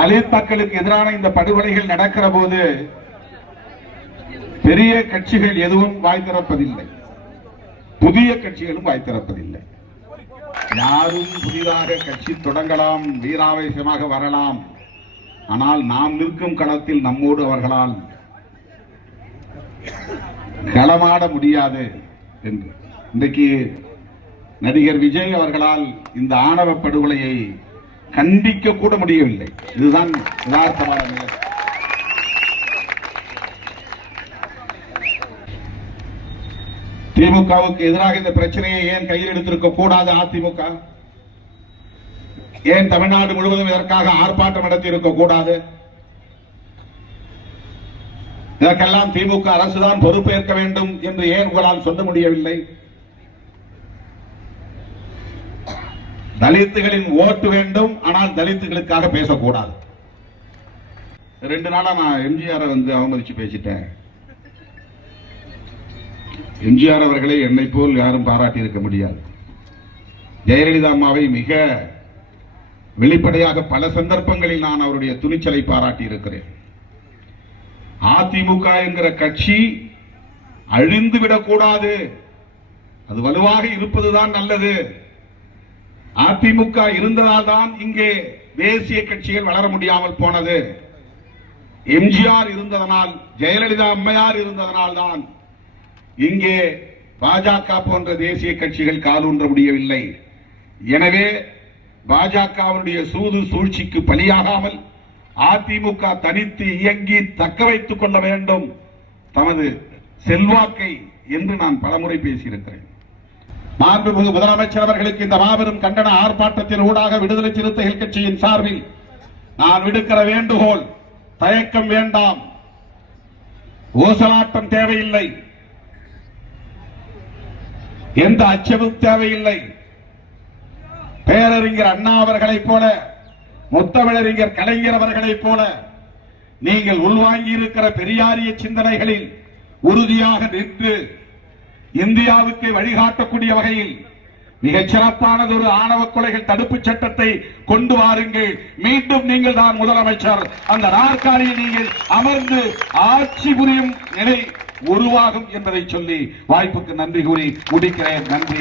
தலித் மக்களுக்கு எதிரான இந்த படுகொலைகள் நடக்கிற போது பெரிய கட்சிகள் எதுவும் வாய் திறப்பதில்லை. புதிய கட்சிகளும் வாய் திறப்பதில்லை. யாரும் புதிதாக கட்சி தொடங்கலாம் வீராவேசமாக வரலாம். ஆனால் நாம் நிற்கும் களத்தில் நம்மோடு அவர்களால் களமாட முடியாது என்று. இன்றைக்கு நடிகர் விஜய் அவர்களால் இந்த ஆணவ படுகொலையை கண்டிக்க கூட முடியவில்லை இதுதான் யதார்த்தமான நிலை. திமுகவுக்கு எதிராக இந்த பிரச்சனையை ஏன் கையில் எடுத்திருக்க கூடாது அதிமுக? ஏன் தமிழ்நாடு முழுவதும் இதற்காக ஆர்ப்பாட்டம் நடத்தி இருக்க கூடாது? இதற்கெல்லாம் திமுக அரசுதான் பொறுப்பேற்க வேண்டும் என்று ஏன் உங்களால் சொல்ல முடியவில்லை? தலித்துகளின் ஓட்டு வேண்டும் ஆனால் தலித்துகளுக்காக பேசக்கூடாது. ரெண்டு நாளா நான் எம்ஜிஆரை வந்து அவமதிச்சு பேசிட்டேன். எம்ஜிஆர் அவர்களை என்னை போல் யாரும் பாராட்டி இருக்க முடியாது. ஜெயலலிதா அம்மாவை மிக வெளிப்படையாக பல சந்தர்ப்பங்களில் நான் அவருடைய துணிச்சலை பாராட்டி இருக்கிறேன். அதிமுக என்கிற கட்சி அழிந்து விடக்கூடாது அது வலுவாக இருப்பதுதான் நல்லது. அதிமுக இருந்ததால்தான் இங்கே தேசிய கட்சிகள் வளர முடியாமல் போனது. எம்ஜிஆர் இருந்ததனால் ஜெயலலிதா அம்மையார் இருந்ததனால் தான் இங்கே பாஜக போன்ற தேசிய கட்சிகள் காலூன்ற முடியவில்லை. எனவே பாஜகவினுடைய சூது சூழ்ச்சிக்கு பலியாகாமல் அதிமுக தனித்து இயங்கி தக்க வைத்துக் கொள்ள வேண்டும். தமது செல்வாக்கை என்று நான் பலமுறை பேசியிருக்கிறேன். மாண்புமிகு முதலமைச்சர் அவர்களுக்கு இந்த மாபெரும் கண்டன ஆர்ப்பாட்டத்தின் ஊடாக விடுதலை சிறுத்தைகள் கட்சியின் சார்பில் நான் விடுக்கிற வேண்டுகோள் தயக்கம் வேண்டாம். ஊசலாட்டம் தேவையில்லை. எந்த அச்சமும் தேவையில்லை. பேரறிஞர் அண்ணா அவர்களைப் போல முத்தமிழறிஞர் கலைஞர் அவர்களைப் போல நீங்கள் உள்வாங்கி இருக்கிற பெரியாரிய சிந்தனைகளில் உறுதியாக நின்று இந்தியாவுக்கு வழிகாட்டக்கூடிய வகையில் மிகச் சிறப்பானதொரு ஆணவ கொலைகள் தடுப்பு சட்டத்தை கொண்டு வாருங்கள். மீண்டும் நீங்கள் தான் முதலமைச்சர். அந்த நாற்காலியை நீங்கள் அமர்ந்து ஆட்சி புரியும் நிலை உருவாகும் என்பதை சொல்லி வாய்ப்புக்கு நன்றி கூறி முடிக்கிறேன். நன்றி.